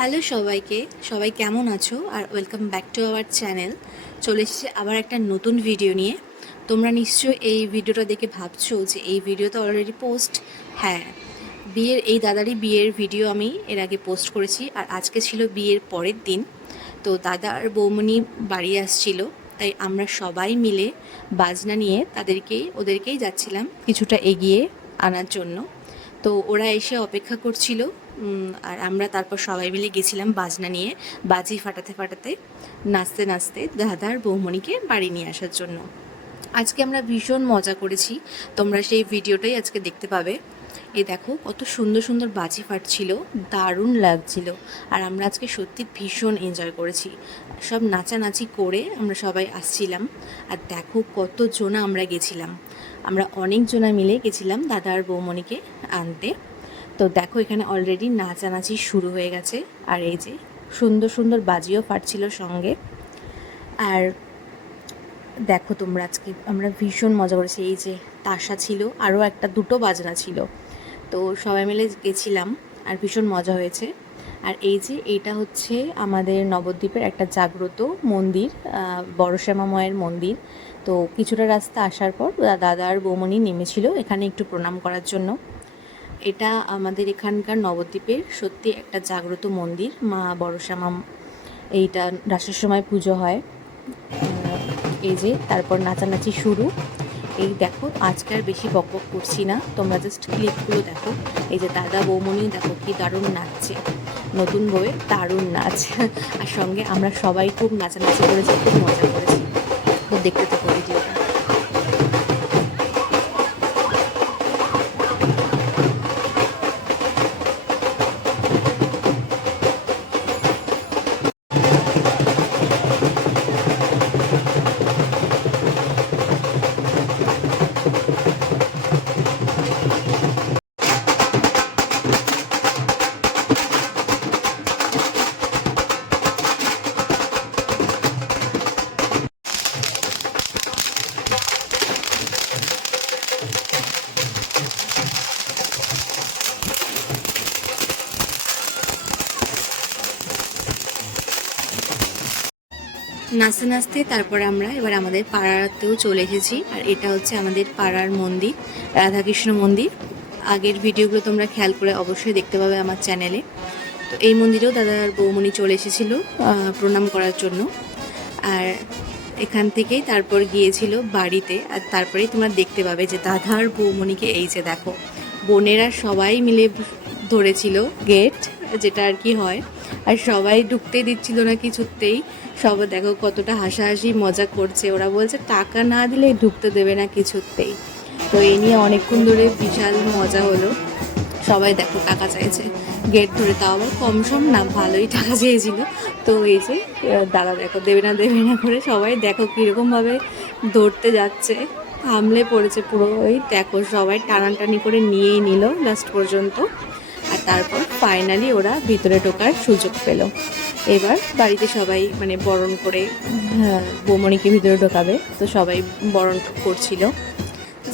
Hello সবাইকে, সবাই কেমন আছো? আর welcome back to our channel. চলে এসেছে আবার একটা নতুন ভিডিও নিয়ে। তোমরা নিশ্চয়ই এই ভিডিওটা দেখে ভাবছো যে এই ভিডিও তো অলরেডি পোস্ট। হ্যাঁ, এই দাদারই বিয়ের ভিডিও আমি এর আগে পোস্ট করেছি, আর আজকে ছিল বিয়ের পরের দিন। তো দাদা আর বৌমনি বাড়ি আসছিল, তাই আমরা সবাই মিলে বাজনা নিয়ে ওদেরকেই যাচ্ছিলাম কিছুটা এগিয়ে আনার জন্য। তো ওরা এসে অপেক্ষা করছিল, আর আমরা তারপর সবাই মিলে গেছিলাম বাজনা নিয়ে, বাজি ফাটাতে ফাটাতে, নাচতে নাচতে দাদার বৌমণিকে বাড়ি নিয়ে আসার জন্য। আজকে আমরা ভীষণ মজা করেছি, তোমরা সেই ভিডিওটাই আজকে দেখতে পাবে। এই দেখো কত সুন্দর সুন্দর বাজি ফাটছিল, দারুণ লাগছিল। আর আমরা আজকে সত্যি ভীষণ এনজয় করেছি, সব নাচানাচি করে আমরা সবাই আসছিলাম। আর দেখো কত জনা আমরা গেছিলাম, আমরা অনেক জনা মিলে গেছিলাম দাদা আর বৌমণিকে আনতে। তো দেখো এখানে অলরেডি নাচানাচি শুরু হয়ে গেছে, আর এই যে সুন্দর সুন্দর বাজিও ফাটছিল সঙ্গে। আর দেখো তোমরা, আজকে আমরা ভীষণ মজা করেছি। এই যে তাসা ছিল, আরও দুটো বাজনা ছিল, তো সবাই মিলে গেছিলাম আর ভীষণ মজা হয়েছে। আর এই যে এইটা হচ্ছে আমাদের নবদ্বীপের একটা জাগ্রত মন্দির, বড়শ্যামা মায়ের মন্দির। তো কিছুটা রাস্তা আসার পর দাদা আর বৌমণি নেমেছিল এখানে একটু প্রণাম করার জন্য। এটা আমাদের এখানকার নবদ্বীপের সত্যি একটা জাগ্রত মন্দির, মা বড়শ্যামা। এইটা রাসের সময় পুজো হয়। এই যে তারপর নাচানাচি শুরু। এই দেখো, আজকে আর বেশি বকবক করছি না, তোমরা জাস্ট ক্লিপগুলো দেখো। এই যে দাদা বৌমণিও দেখো কি দারুণ নাচছে, নতুন বউয়ের দারুণ নাচ। আর সঙ্গে আমরা সবাই খুব নাচানাচি করেছি, খুব মজা করেছি। তো দেখতে থাকো ভিডিওটা। নাচতে নাচতে তারপরে আমরা এবার আমাদের পাড়াতেও চলে এসেছি। আর এটা হচ্ছে আমাদের পাড়ার মন্দির, রাধাকৃষ্ণ মন্দির। আগের ভিডিওগুলো তোমরা খেয়াল করে অবশ্যই দেখতে পাবে আমার চ্যানেলে। তো এই মন্দিরেও দাদার বৌমণি চলে এসেছিল প্রণাম করার জন্য। আর এখান থেকেই তারপর গিয়েছিল বাড়িতে। আর তারপরেই তোমরা দেখতে পাবে যে দাদার বৌমণিকে এই যে দেখো, বোনেরা সবাই মিলে ধরেছিল গেট, যেটা আর কি হয়। আর সবাই ঢুকতেই দিচ্ছিল না কিছুতেই। সবাই দেখো কতটা হাসাহাসি মজা করছে, ওরা বলছে টাকা না দিলে ঢুকতে দেবে না কিছুতেই। তো এই নিয়ে অনেকক্ষণ ধরে বিশাল মজা হলো। সবাই দেখো টাকা চাইছে গেট ধরে, তাও আবার কম সম না, ভালোই টাকা চেয়েছিল। তো এই যে দাদা দেখো দেবে না করে সবাই দেখো কীরকমভাবে ধরতে যাচ্ছে, থামলে পড়েছে পুরো। ওই দেখো সবাই টানাটানি করে নিয়েই নিল লাস্ট পর্যন্ত। আর তারপর ফাইনালি ওরা ভিতরে ঢোকার সুযোগ পেল। এবার বাড়িতে সবাই বরণ করে বৌমণিকে ভিতরে ঢোকাবে, তো সবাই বরণ করছিল।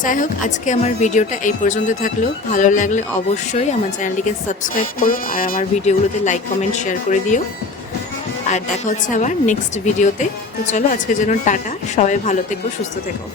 যাই হোক, আজকে আমার ভিডিওটা এই পর্যন্ত থাকলো। ভালো লাগলে অবশ্যই আমার চ্যানেলটিকে সাবস্ক্রাইব করো, আর আমার ভিডিওগুলোতে লাইক কমেন্ট শেয়ার করে দিও। আর দেখা হচ্ছে আবার নেক্সট ভিডিওতে। তো চলো আজকের জন্য টাটা, সবাই ভালো থেকো, সুস্থ থেকো।